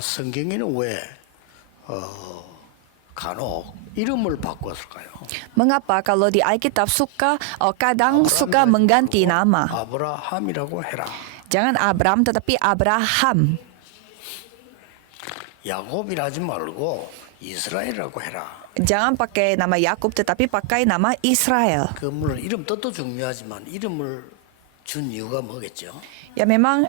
성경에는 왜 간혹 이름을 바꿨을까요? Mengapa kalau di Alkitab kadang suka mengganti nama? 아브라함이라고 해라. Jangan Abram tetapi Abraham. 야곱이라 하지 말고 이스라엘이라고 해라. Jangan pakai nama Yakub tetapi pakai nama Israel. 물론 이름 뜻도 중요하지만 이름을 준 이유가 뭐겠죠? Ya memang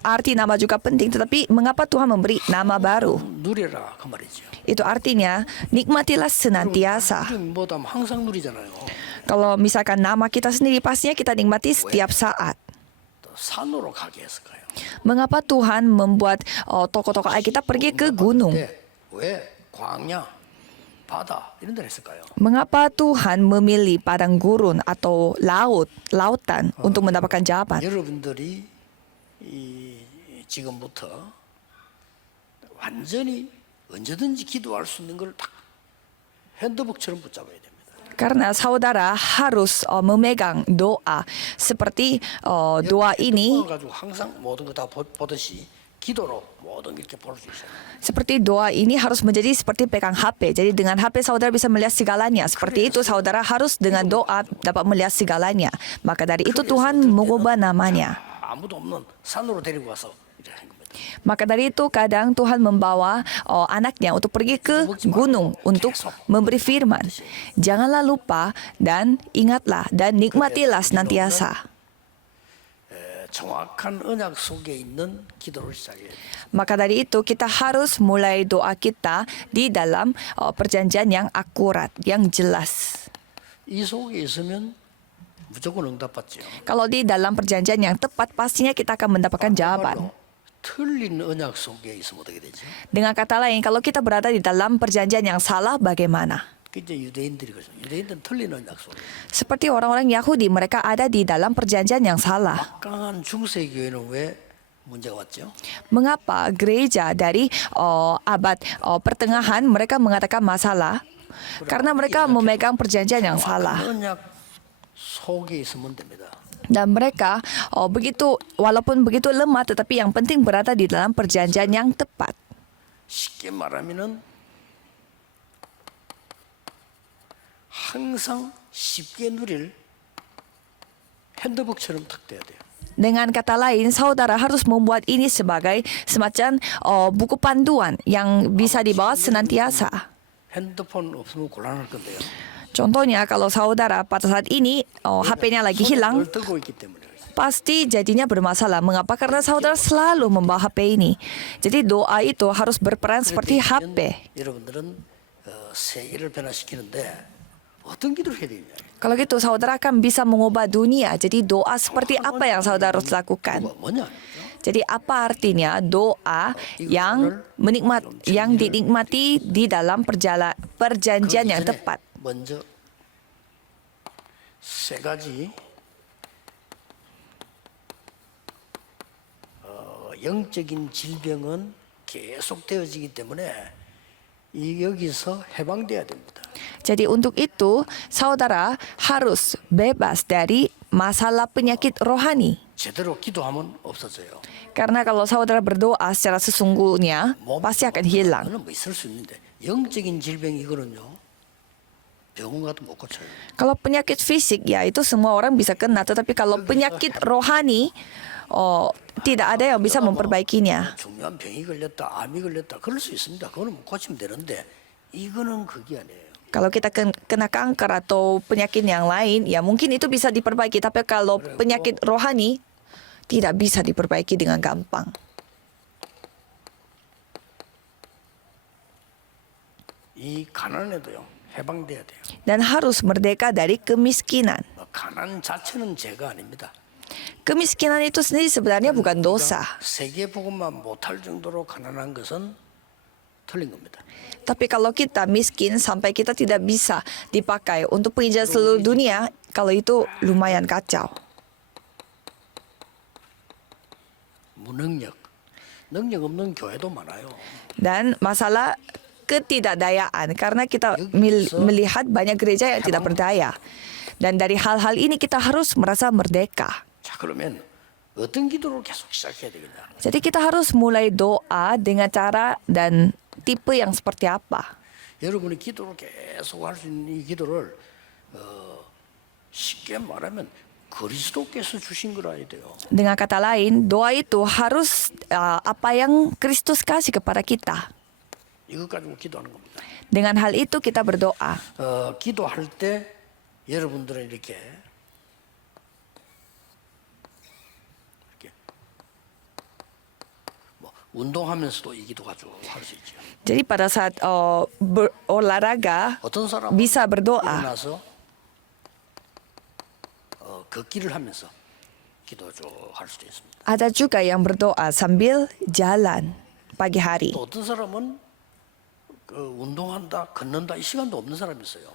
arti nama juga penting, tetapi mengapa Tuhan memberi nama baru? 누려라 그 말이죠. Itu artinya nikmatilah senantiasa. 이름보다 항상 누리잖아요. Kalau misalkan nama kita sendiri pastinya kita nikmati setiap saat. 또 산으로 가게 했을까요? Mengapa Tuhan membuat tokoh-tokoh Alkitab pergi ke gunung? 왜 광야, 바다 이런 데를 했을까요? Mengapa Tuhan memilih padang gurun atau lautan untuk mendapatkan jawaban? 여러분들이 지금부터 완전히 언제든지 기도할 수 있는 걸 딱 핸드북처럼 붙잡아야 됩니다. Karena saudara harus memegang doa seperti doa ini, 가지고 항상 모든 거 다 보듯이 기도로 모든 게 이렇게 볼 수 있어요. seperti doa ini harus menjadi seperti pegang HP. Jadi dengan HP saudara bisa melihat segalanya. Seperti itu saudara harus dengan doa dapat melihat segalanya. Maka dari itu Tuhan mengubah namanya. 아무도 없는 산으로 데리고 와서 이렇게 한 겁니다. Maka dari itu kadang Tuhan membawa anaknya untuk pergi ke gunung untuk memberi firman. Janganlah lupa dan ingatlah dan nikmatilah senantiasa. 정확한 언약 속에 있는 기도를 시작해야 돼요. Maka dari itu kita harus mulai doa kita di dalam perjanjian yang akurat, yang jelas. 이 속에 있으면 무조건 응답받죠. Kalau di dalam perjanjian yang tepat pastinya kita akan mendapatkan jawaban. 틀린 언약 속에 있으면 어떻게 되죠? Dengan kata lain, kalau kita berada di dalam perjanjian yang salah bagaimana? 그게 유대인들이 그죠. 유대인들은 틀린 언약 속에. Seperti orang-orang Yahudi, mereka ada di dalam perjanjian yang salah. 막강한 중세 교회는 왜 문제가 왔죠? Mengapa gereja dari abad pertengahan mereka mengatakan masalah? Karena mereka memegang perjanjian yang salah. 언약 속에 있으면 됩니다. Dan mereka walaupun begitu lemah, tetapi yang penting berada di dalam perjanjian yang tepat. 쉽게 말하면은 항상 쉽게 누릴 핸드북처럼 딱 돼야 돼요. Dengan kata lain, saudara harus membuat ini sebagai semacam buku panduan yang bisa dibawa senantiasa. 핸드폰 없으면 곤란할 건데요. Contohnya, kalau saudara pada saat ini HP-nya lagi hilang, 손을 들고 있기 때문에. pasti jadinya bermasalah. Mengapa? Karena saudara selalu membawa HP ini. Jadi doa itu harus berperan seperti HP. 여러분들은 세계를 변화시키는데 어떤 기도를 해야 되냐? Kalau gitu, saudara akan bisa mengubah dunia. Jadi doa seperti apa yang saudara harus lakukan? 뭐냐? Jadi apa artinya doa yang dinikmati di dalam perjanjian yang tepat? 먼저 세 가지 영적인 질병은 계속 되어지기 때문에 여기서 해방돼야 됩니다. Jadi untuk itu, saudara harus bebas dari masalah penyakit rohani. 제대로 기도하면 없어져요. Karena kalau saudara berdoa secara sesungguhnya, pasti akan hilang. 뭐 있을 수 있는데 영적인 질병 이거는요. 병원 가도 못 고쳐요. Kalau penyakit fisik, ya itu semua orang bisa kena. Tetapi kalau penyakit rohani, tidak ada yang bisa memperbaikinya. 중요한 병이 걸렸다, 암이 걸렸다, 그럴 수 있습니다. 그거는 뭐 고치면 되는데 이거는 그게 아니에요. Kalau kita kena kanker atau penyakit yang lain, ya mungkin itu bisa diperbaiki. Tapi kalau penyakit rohani, tidak bisa diperbaiki dengan gampang. 이 가난에도요 해방돼야 돼요. Dan harus merdeka dari kemiskinan. 가난 자체는 죄가 아닙니다. Kemiskinan itu sendiri sebenarnya bukan dosa. 세계복음만 못할 정도로 가난한 것은 틀린 겁니다. Tapi kalau kita miskin sampai kita tidak bisa dipakai untuk penginjilan seluruh dunia, kalau itu lumayan kacau. 무능력, 능력 없는 교회도 많아요. Dan masalah ketidakdayaan, karena kita melihat banyak gereja yang tidak berdaya. Dan dari hal-hal ini kita harus merasa merdeka. 자 그러면 어떤 기도를 계속 시작해야 되겠냐. Jadi kita harus mulai doa dengan cara dan tipe yang seperti apa. 여러분이 기도를 계속 할 수 있는 이 기도를 쉽게 말하면 그리스도께서 주신 거라 해야 돼요. Dengan kata lain, doa itu harus apa yang Kristus kasih kepada kita. 이것 가지고 기도하는 겁니다. Dengan hal itu kita berdoa. 기도할 때 여러분들은 이렇게 뭐 운동하면서도 이 기도가 쭉 할 수 있죠. Jadi pada saat olahraga 어떤 사람은 bisa berdoa. 일어나서 걷기를 하면서 기도 쭉 할 수도 있습니다. Ada juga yang berdoa sambil jalan pagi hari. 또 어떤 사람은 운동한다, 걷는다 이 시간도 없는 사람이 있어요.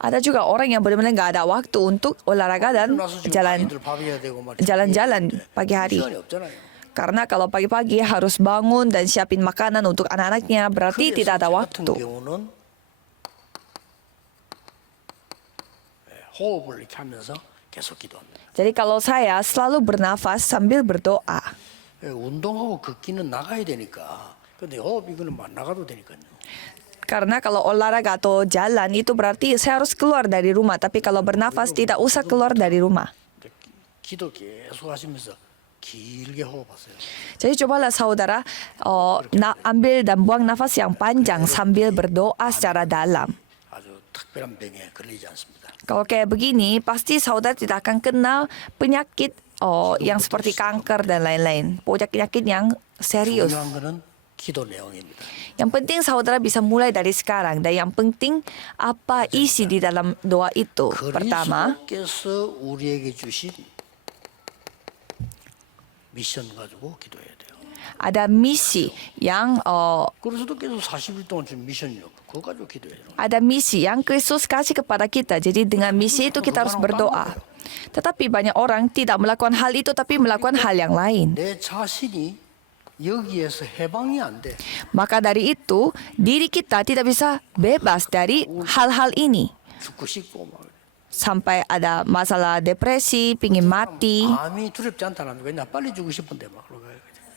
Ada juga orang yang benar-benar nggak ada waktu untuk olahraga dan 일어나서 지금 jalan 아이들 밥 해야 되고 말이죠. jalan-jalan pagi hari. 시간이 없잖아요. Karena kalau pagi-pagi harus bangun dan siapin makanan untuk anak-anaknya, berarti 그래서 tidak ada 저 같은 waktu. 경우는 호흡을 이렇게 하면서 계속 기도합니다. Jadi kalau saya selalu bernafas sambil berdoa. 운동하고 걷기는 나가야 되니까. 근데 호흡 이거는 안 나가도 되니까요. Karena kalau olahraga atau jalan itu berarti saya harus keluar dari rumah. Tapi kalau bernafas tidak usah keluar dari rumah. 기도 계속 하시면서 길게 호흡하세요. Jadi cobalah saudara ambil dan buang nafas yang panjang sambil berdoa secara dalam. 아주 특별한 병에 걸리지 않습니다. Kalau kayak begini, pasti saudara tidak akan kena penyakit yang seperti kanker dan lain-lain. Penyakit yang serius. 중요한 거는 기도 내용입니다. Yang penting saudara bisa mulai dari sekarang. Dan yang penting apa isi di dalam doa itu. Pertama, 그리스도께서 우리에게 주신 미션 가지고 기도해야 돼요. ada misi yang 그리스도께서 40일 동안 준 미션이요. 그거 가지고 기도해요. ada misi yang Kristus kasih kepada kita. Jadi dengan misi itu kita harus berdoa. Tetapi banyak orang tidak melakukan hal itu tapi melakukan hal yang lain. 내 자신이 여기에서 해방이 안 돼. Maka dari itu, diri kita tidak bisa bebas dari hal-hal ini. 죽고 싶고 막. Sampai ada masalah depresi, pingin mati. 암이 두렵지 않다는 거. 그냥 빨리 죽고 싶은데 막 그러고.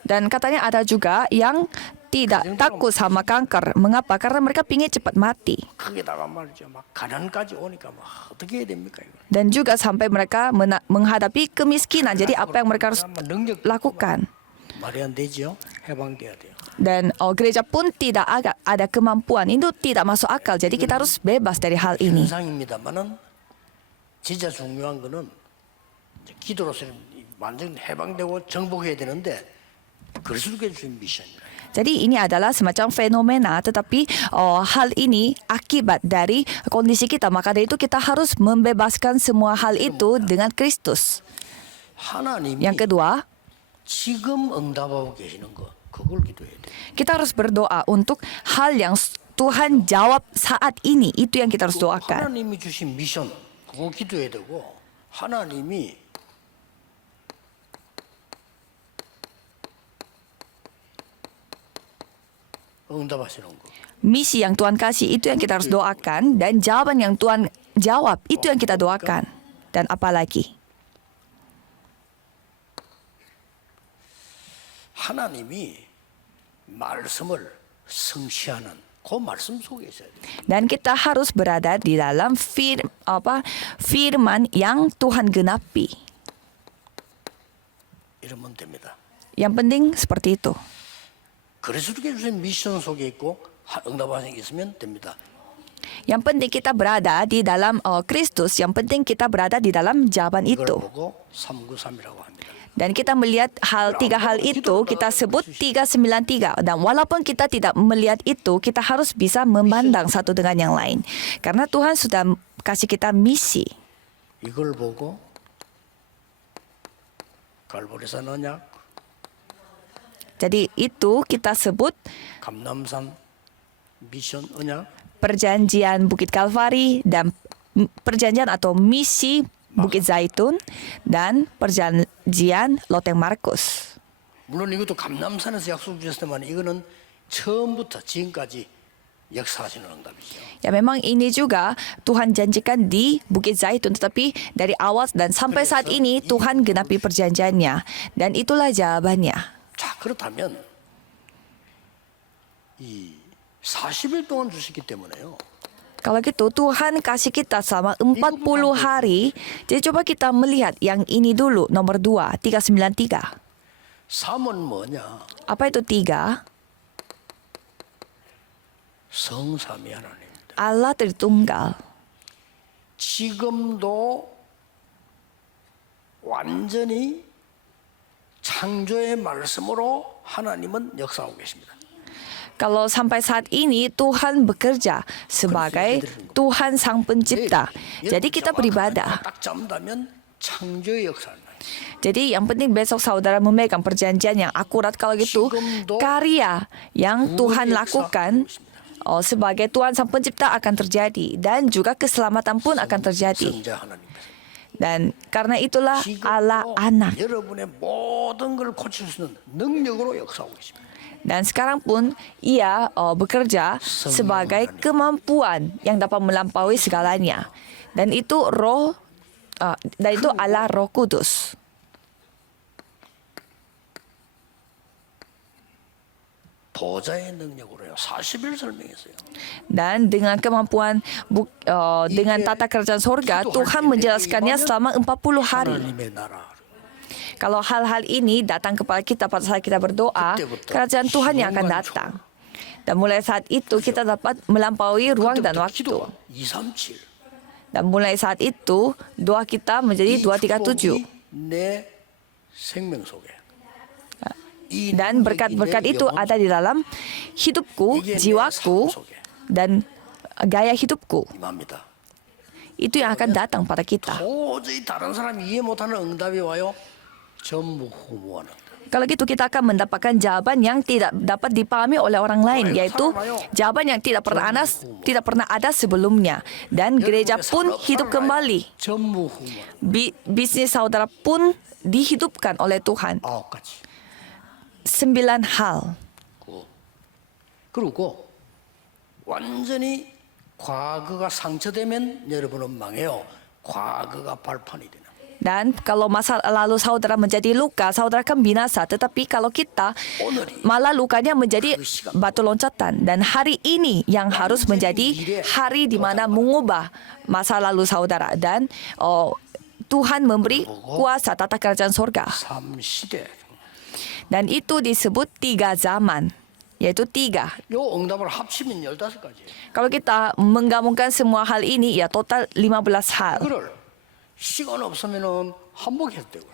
Dan katanya ada juga yang tidak takut sama kanker. Mengapa? Karena mereka pingin cepat mati. 거기다가 말이죠. 막 가난까지 오니까 막 어떻게 해야 됩니까 이거? Dan juga sampai mereka menghadapi kemiskinan. Jadi apa yang mereka harus lakukan? 말이 안 되죠. 해방돼야 돼요. Dan gereja pun tidak ada kemampuan. Itu tidak masuk akal. Jadi kita harus bebas dari hal ini. 현상입니다만은 진짜 중요한 거는 이제 기도로서는 완전 해방되고 정복해야 되는데 그리스도께 주신 미션이라. Jadi ini adalah semacam fenomena, tetapi hal ini akibat dari kondisi kita. Maka dari itu kita harus membebaskan semua hal itu dengan Kristus. 하나님이 Yang kedua, 지금 응답하고 계시는 거 그걸 기도해야 돼. kita harus berdoa untuk hal yang Tuhan jawab saat ini. Itu yang kita harus doakan. 하나님이 주신 미션 그거 기도해야 되고 하나님이 응답하시는 거. Misi yang Tuhan kasih itu yang kita harus doakan. Dan jawaban yang Tuhan jawab itu yang kita doakan. Dan apa lagi? 하나님이 말씀을 성취하는 그 말씀 속에 있어야 돼요. Dan kita harus berada di dalam firman yang Tuhan genapi. 이러면 됩니다. Yang penting seperti itu. 그리스도께 주신 미션 속에 있고 응답하신 게 있으면 됩니다. Yang penting kita berada di dalam Kristus. Yang penting kita berada di dalam jawaban 이걸 itu. 보고 393이라고 합니다. Dan kita melihat tiga hal itu, kita sebut 393. Dan walaupun kita tidak melihat itu, kita harus bisa memandang satu dengan yang lain. Karena Tuhan sudah kasih kita misi. 이걸 보고 갈보리산 언약, Jadi itu kita sebut 감남산 미션 언약, perjanjian Bukit Kalvari dan perjanjian atau misi Bukit Zaitun dan perjanjian Loteng Markus. 물론 이것도 감남산에서 약속 주셨지만 이거는 처음부터 지금까지 역사하시는 응답이죠. Ya memang ini juga Tuhan janjikan di Bukit Zaitun, tetapi dari awal dan sampai saat ini Tuhan genapi perjanjiannya, dan itulah jawabannya. 자, 그렇다면 이 40일 동안 주시기 때문에요. Kalau gitu Tuhan kasih kita selama 40 hari. Jadi coba kita melihat yang ini dulu, nomor 2, 393. 3은 뭐냐? Apa itu 3? 성삼위 하나님입니다. Allah Tritunggal. 지금도 완전히 창조의 말씀으로 하나님은 역사하고 계십니다. Kalau sampai saat ini Tuhan bekerja sebagai Tuhan Sang Pencipta. Jadi kita beribadah. 딱 잡는다면 창조의 역사는 Jadi yang penting besok saudara memegang perjanjian yang akurat. Kalau gitu karya yang Tuhan lakukan sebagai Tuhan Sang Pencipta akan terjadi, dan juga keselamatan pun akan terjadi. 성자 하나님께서 Dan karena itulah Allah 지금도 anak. 여러분의 모든 걸 고칠 수 있는 능력으로 역사하고 계십니다. Dan sekarang pun ia bekerja sebagai kemampuan yang dapat melampaui segalanya. Dan itu Allah Roh Kudus. 보좌의 능력으로요. 40일 설명했어요. Dan dengan kemampuan dengan tata kerajaan sorga, Tuhan menjelaskannya selama 40 hari. 하나님의 나라. Kalau hal-hal ini datang kepada kita pada saat kita berdoa, kerajaan Tuhan yang akan datang. Dan mulai saat itu kita dapat melampaui ruang dan waktu. 기도가 237. Dan mulai saat itu doa kita menjadi 237. 내 생명 속에. Dan berkat-berkat itu ada di dalam hidupku, jiwaku, dan gaya hidupku. 임합니다. Itu yang akan datang pada kita. 도저히 다른 사람이 이해 못하는 응답이 와요. 전무후무하는. Kalau gitu kita akan mendapatkan jawaban yang tidak dapat dipahami oleh orang lain, yaitu jawaban yang tidak pernah ada sebelumnya. Dan gereja pun hidup kembali. 전무후무하는. Bisnis saudara pun dihidupkan oleh Tuhan. 9가지. 9 hal. 그리고 완전히 과거가 상처되면 여러분은 망해요. 과거가 발판이 되는. Dan kalau masa lalu saudara menjadi luka, saudara akan binasa. Tetapi kalau kita malah lukanya menjadi batu loncatan. Dan hari ini yang harus menjadi hari di mana mengubah masa lalu saudara. Dan Tuhan memberi kuasa tata kerajaan sorga. 3시대. Dan itu disebut 3 zaman. Yaitu 3. 요 응답을 합치면 15가지. Kalau kita menggabungkan semua hal ini, ya total 15 hal. 그걸 시간 없으면은 한복해도 되고.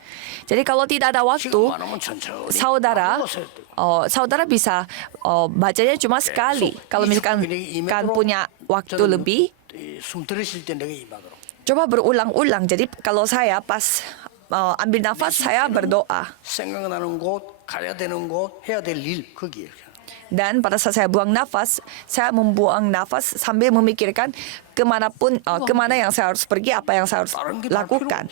Jadi kalau tidak ada waktu, 시간 많으면 천천히 saudara 나눠서 해도 되고. saudara bisa bacanya cuma sekali. Kalau misalkan kan punya waktu lebih, 숨 들이쉴 때 내가 임하도록. coba berulang-ulang. Jadi kalau saya pas ambil nafas, saya berdoa. 생각나는 곳, 가야 되는 곳, 해야 될 일 거기에. Dan pada saat saya buang nafas, saya membuang nafas sambil memikirkan kemana yang saya harus pergi, apa yang saya harus lakukan.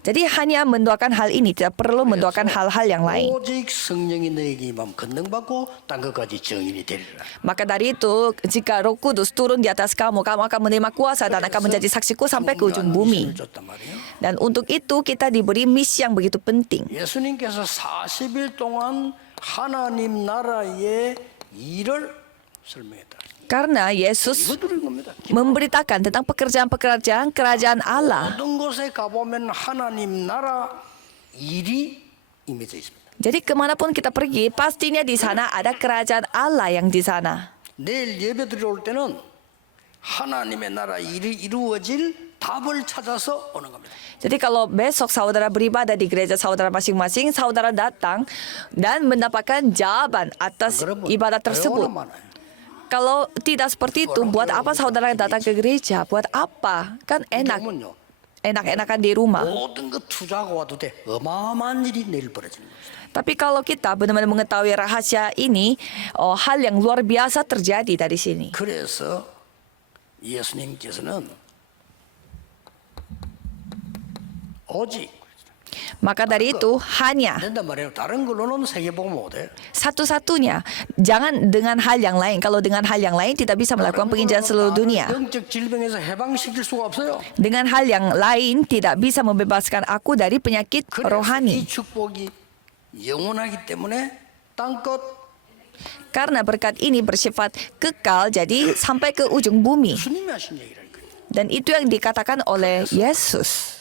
Jadi hanya mendoakan hal ini, tidak perlu mendoakan hal-hal yang lain. 오직 성령이 너에게 임하면 권능받고 땅 끝까지 정인이 되리라. Maka dari itu, jika Roh Kudus turun di atas kamu, kamu akan menerima kuasa dan akan menjadi saksiku sampai ke ujung bumi. Dan untuk itu kita diberi misi yang begitu penting. 예수님께서 40일 동안 하나님 나라의 일을 설명했다. Karena Yesus 이거 들은 겁니다. memberitakan tentang pekerjaan-pekerjaan kerajaan Allah. 모든 곳에 가보면 하나님 나라 일이 임해져 있습니다. Jadi kemanapun kita pergi, pastinya di sana ada kerajaan Allah yang di sana. 내일 예배 드리러 올 때는 하나님의 나라 일이 이루어질 답을 찾아서 오는 겁니다. Jadi kalau besok saudara beribadah di gereja saudara masing-masing, saudara datang dan mendapatkan jawaban atas ibadat tersebut. Kalau tidak seperti itu, buat apa saudara datang ke gereja? Buat apa? Kan enak-enakan di rumah. 모든 거 투자하고 와도 돼. 어마어마한 일이 내일 벌어지는 겁니다. Tapi kalau kita benar-benar mengetahui rahasia ini, hal yang luar biasa terjadi dari sini. 그래서 예수님께서는 오직 Maka dari itu hanya 안 된단 말이에요. 다른 걸로는 세계복음 못해. satu-satunya. Jangan dengan hal yang lain. Kalau dengan hal yang lain tidak bisa melakukan penginjilan seluruh dunia. 영적 질병에서 해방시킬 수가 없어요. Dengan hal yang lain tidak bisa membebaskan aku dari penyakit 그래서 이 rohani. 축복이 영원하기 때문에 땅끝 Karena berkat ini bersifat kekal jadi sampai ke ujung bumi. 주님이 하신 얘기라니까요. Dan itu yang dikatakan oleh Yesus.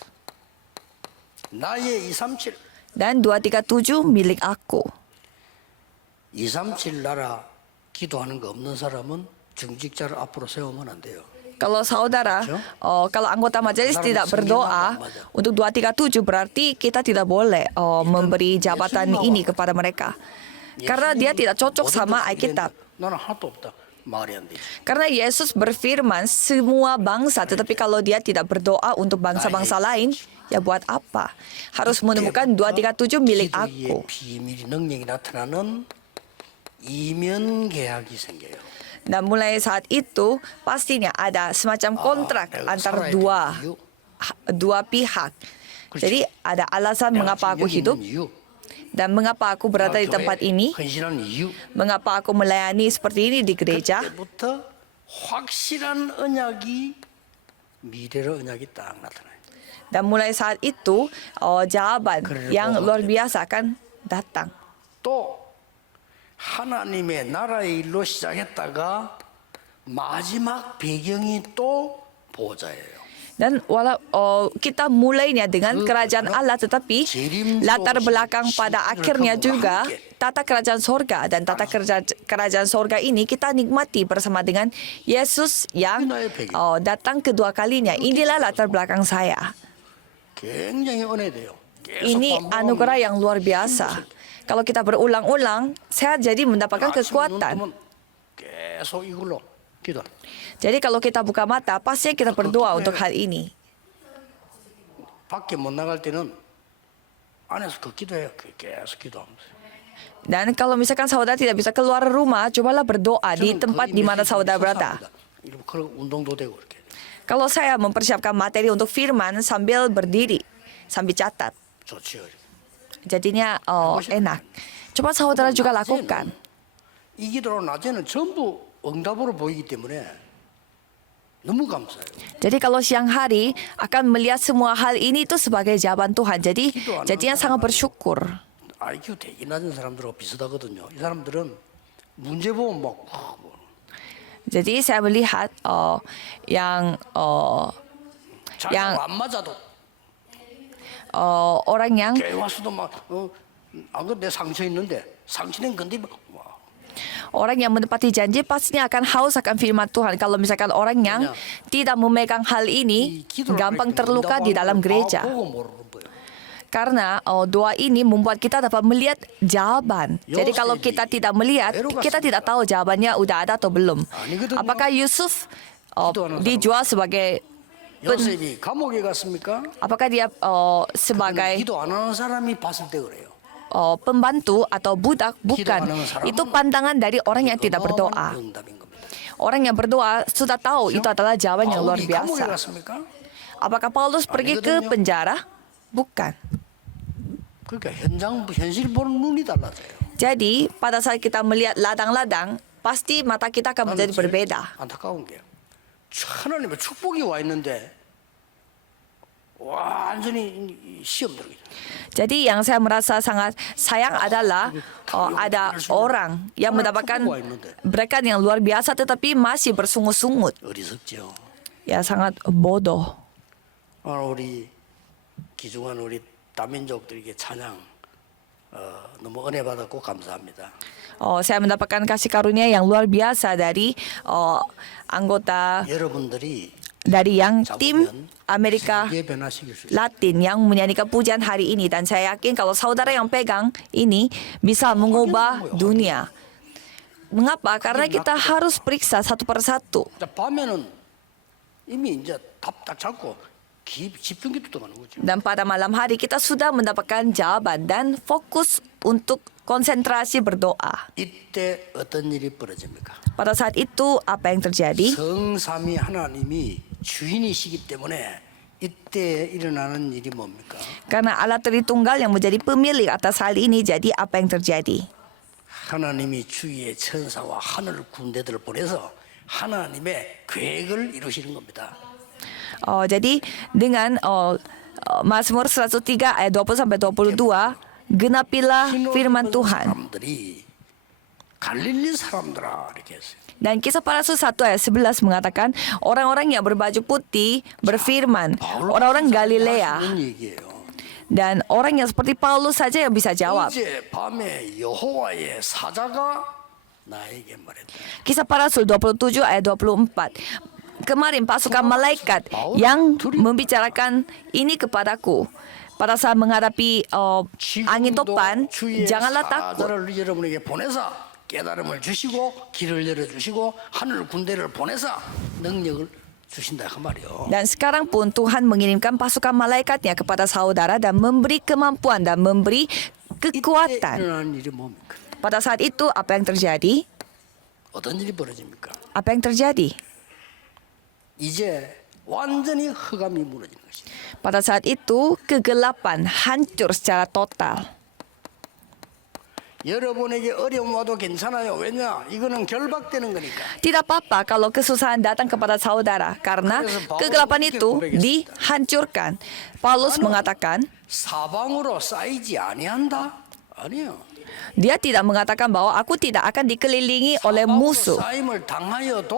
나의 237 Dan 237 milik aku. 237 나라 기도하는 거 없는 사람은 중직자를 앞으로 세우면 안 돼요. Kalau saudara, kalau anggota majelis Saudara tidak berdoa sembilan, untuk 237 berarti kita tidak boleh memberi jabatan ini kepada mereka. Karena dia tidak cocok sama Alkitab. 나는 하나도 없다. 말이 안 되지. Karena Yesus berfirman semua bangsa, tetapi kalau dia tidak berdoa untuk bangsa-bangsa lain, ya buat apa? Harus menemukan 237 milik aku. 기도의 비밀이 능력이 나타나는 이면 계약이 생겨요. Dan mulai saat itu pastinya ada semacam kontrak antar dua pihak. Jadi ada alasan mengapa aku hidup dan mengapa aku berada di tempat ini, 헌신하는 이유. mengapa aku melayani seperti ini di gereja. 그때부터 확실한 언약이 미래의 언약이 딱 나타나요. Dan mulai saat itu jawaban yang luar biasa akan datang. 또 하나님의 나라의 일로 시작했다가 마지막 배경이 또 보호자예요. Dan walau kita mulainya dengan kerajaan Allah, tetapi latar belakang pada akhirnya juga tata kerajaan sorga. Dan tata kerajaan sorga ini kita nikmati bersama dengan Yesus yang datang kedua kalinya. Inilah latar belakang saya. 굉장히 은혜돼요. Ini anugerah yang luar biasa. Kalau kita berulang-ulang, saya jadi mendapatkan kekuatan. 계속 이걸로 기도. Jadi kalau kita buka mata, pasti kita berdoa untuk hal ini. 밖에 못 나갈 때는 안에서 그 기도해요. 계속 기도하면서. Dan kalau misalkan saudara tidak bisa keluar rumah, cobalah berdoa di tempat di mana saudara berada. 그리고 운동도 되고 이렇게. Kalau saya mempersiapkan materi untuk firman sambil berdiri, sambil catat, 좋지요. jadinya enak. Coba saudara juga lakukan. 이 기도로 낮에는 전부 응답으로 보이기 때문에 너무 감사해요. Jadi kalau siang hari akan melihat semua hal ini itu sebagai jawaban Tuhan. Jadi jadinya sangat bersyukur. IQ 되게 낮은 사람들하고 비슷하거든요. 이 사람들은 문제 보면 막 Jadi saya melihat yang 잘 안 맞아도 orang yang 교회 와서도 막안 그래 내 상처 있는데 상처는 건데 와. orang yang menepati janji pastinya akan haus akan firman Tuhan. Kalau misalkan orang yang tidak memegang hal ini, gampang terluka di dalam gereja. Karena doa ini membuat kita dapat melihat jawaban. Jadi kalau kita tidak melihat, kita tidak tahu jawabannya udah ada atau belum. Apakah Yusuf dijual sebagai 요셉이 감옥에 갔습니까? apakah dia sebagai 기도 안 하는 사람이 봤을 때 그래요. pembantu atau budak? Bukan. Itu pandangan dari orang yang tidak berdoa. 응답인 겁니다. Orang yang berdoa sudah tahu itu adalah jawaban yang luar 바울이 감옥에 biasa. 갔습니까? Apakah Paulus pergi ke penjara? Bukan. 그러니까 현실 보는 눈이 달라져요. Jadi pada saat kita melihat ladang-ladang, pasti mata kita akan menjadi berbeda. 안타까운 게 하나님의 축복이 와 있는데 완전히 시험 들기. Jadi yang saya merasa sangat sayang adalah ada orang yang mendapatkan berkat yang luar biasa tetapi masih bersungut-sungut. 어리석죠. Ya sangat bodoh. 우리 귀중한 우리 다민족들에게 찬양 너무 은혜 받았고 감사합니다. Saya mendapatkan kasih karunia yang luar biasa dari anggota 여러분들이 dari yang tim Amerika 세계 변화시킬 수 있어요. Latin yang menyanyikan pujian hari ini, dan saya yakin kalau saudara yang pegang ini bisa mengubah dunia. Mengapa? Karena kita harus periksa satu persatu. 밤에는 이미 이제 답 잡고 집중기도 가는 거죠. Dan pada malam hari kita sudah mendapatkan jawaban dan fokus untuk konsentrasi berdoa. 이때 어떤 일이 벌어집니까? Pada saat itu apa yang terjadi? 성삼위 하나님이 주인이시기 때문에 이때 일어나는 일이 뭡니까? Karena Allah Tritunggal yang menjadi pemilik atas hal ini, jadi apa yang terjadi? 하나님이 주위에 천사와 하늘 군대들을 보내서 하나님의 계획을 이루시는 겁니다. Jadi dengan Mazmur 103 ayat 20 sampai 22, genapilah firman Tuhan. 사람들이 갈릴리 사람들아 이렇게 했어요. Dan Kisah Para Rasul 1 ayat 11 mengatakan orang-orang yang berbaju putih berfirman, orang-orang Galilea. 하시는 얘기예요. Dan orang yang seperti Paulus saja yang bisa jawab. 어제 밤에 여호와의 사자가 나에게 말했다. Kisah Para Rasul 27 ayat 24. Kemarin pasukan malaikat yang membicarakan ini kepadaku. Pada saat menghadapi angin topan, janganlah takut. 사자를 여러분에게 보내서 깨달음을 주시고 길을 열어주시고 하늘 군대를 보내서 능력을 주신다 그 말이요. Dan sekarang pun Tuhan mengirimkan pasukan malaikatnya kepada saudara dan memberi kemampuan dan memberi 이때 kekuatan. 일어나는 일이 뭡니까? Pada saat itu apa yang terjadi? 어떤 일이 벌어집니까? Apa yang terjadi? 이제 완전히 흑암이 무너지는 것입니다. Pada saat itu kegelapan hancur secara total. 여러분에게 어려움 와도 괜찮아요. 왜냐? 이거는 결박되는 거니까. Tidak apa-apa kalau kesusahan datang kepada saudara karena kegelapan itu dihancurkan. Paulus mengatakan, 사방으로 쌓이지 아니한다. 아니요. dia tidak mengatakan bahwa aku tidak akan dikelilingi oleh 사방으로 musuh. 쌓임을 당하여도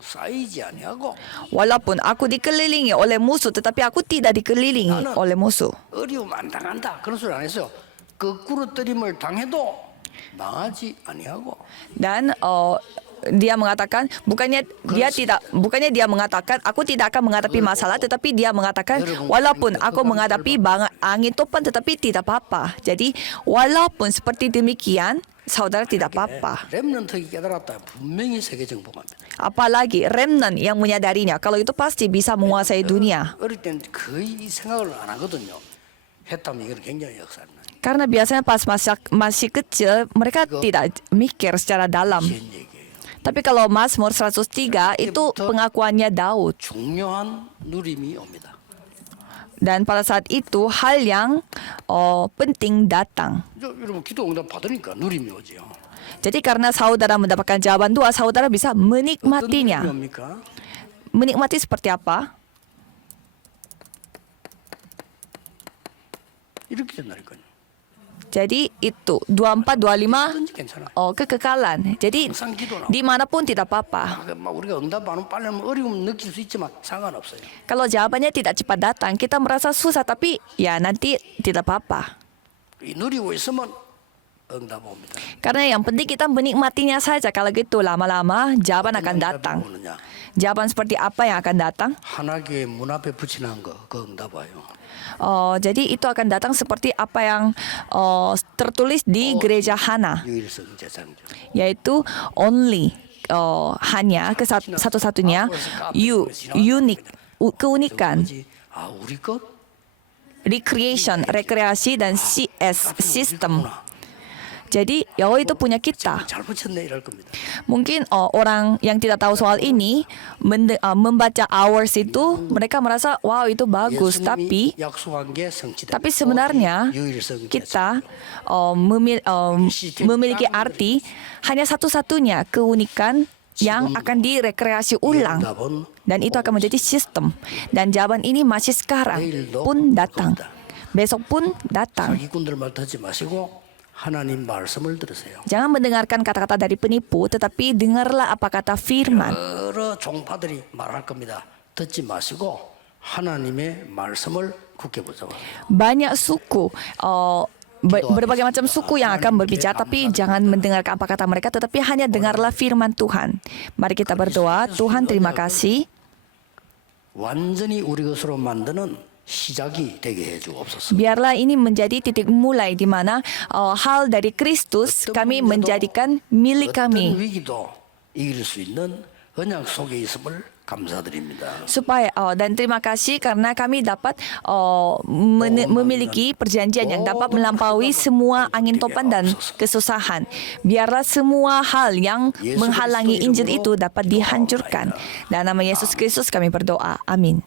쌓이지 아니하고 Walaupun aku dikelilingi oleh musuh, tetapi aku tidak dikelilingi oleh musuh. 어려움 안 당한다. 그런 소리 안 했어요. 거꾸로 때림을 당해도 망하지 아니하고. Dan dia mengatakan bukannya dia mengatakan aku tidak akan menghadapi masalah, tetapi dia mengatakan walaupun aku menghadapi angin topan tetapi tidak apa-apa. Jadi walaupun seperti demikian saudara tidak apa-apa. 렘넌트가 깨달았다. 분명히 세계 정복합니다. Apalagi remnant yang menyadarinya, kalau itu pasti bisa menguasai dunia. 어릴 때는 거의 이 생각을 안 하거든요. 했다면 이건 굉장히 역사는. Karena biasanya pas masih kecil mereka tidak mikir secara dalam. 현 얘기예요. Tapi kalau Mazmur 103 itu pengakuannya Daud. 중요한 누림이 옵니다. Dan pada saat itu hal yang penting datang. 여러분 기도 응답 받으니까 누림이 오죠. Jadi karena saudara mendapatkan jawaban doa, saudara bisa 어떤 menikmatinya. 누림이 옵니까? Menikmati seperti apa? 이렇게 된다니까요. Jadi itu 24, 25 언제 괜찮아. kekekalan. Jadi 항상 기도나. dimanapun tidak apa-apa. 막 우리가 응답 안 오면 빨리 하면 어려움 느낄 수 있지만 상관없어요. Kalau jawabannya tidak cepat datang, kita merasa susah, tapi ya nanti tidak apa-apa. 이 누리고 있으면 응답 옵니다. Karena yang penting kita menikmatinya saja. Kalau gitu lama-lama jawaban akan datang. 오느냐? Jawaban seperti apa yang akan datang? 하나교회 문 앞에 붙이는 거, 그 응답 와요. Jadi itu akan datang seperti apa yang tertulis di gereja Hana, 유일성 재창조. yaitu only, hanya satu-satunya unik, keunikan, 아 우리 것? recreation, rekreasi dan CS system. Jadi itu punya kita. 잘 붙였네 이럴 겁니다. Mungkin orang yang tidak tahu soal ini membaca hours itu mereka merasa wow itu bagus, tapi 약속한 게 성취됩니다. sebenarnya 유일성 kita memiliki arti hanya satu-satunya keunikan yang akan direkreasi ulang, dan itu akan menjadi sistem. Dan jawaban ini masih sekarang pun datang, besok pun datang. 사기꾼들 말 듣지 마시고 하나님 말씀을 들으세요. Jangan mendengarkan kata-kata dari penipu, tetapi dengarlah apa kata firman. 여러 종파들이 말할 겁니다. 듣지 마시고 하나님의 말씀을 굳게 붙잡아. Banyak suku, berbagai macam suku yang akan berbicara, tapi jangan mendengarkan apa kata mereka, tetapi hanya dengarlah firman Tuhan. Mari kita berdoa. Tuhan, terima kasih. 완전히 우리 것으로 만드는 시작이 되게 해주옵소서. Biarlah ini menjadi titik mulai di mana hal dari Kristus kami menjadikan milik 어떤 kami. 위기도 이길 수 있는 언약 속에 있음을 감사드립니다. Supaya dan terima kasih karena kami dapat memiliki perjanjian yang dapat melampaui semua angin topan dan kesusahan. Biarlah semua hal yang menghalangi Injil itu dapat dihancurkan. Dalam nama Yesus Kristus kami berdoa. Amin.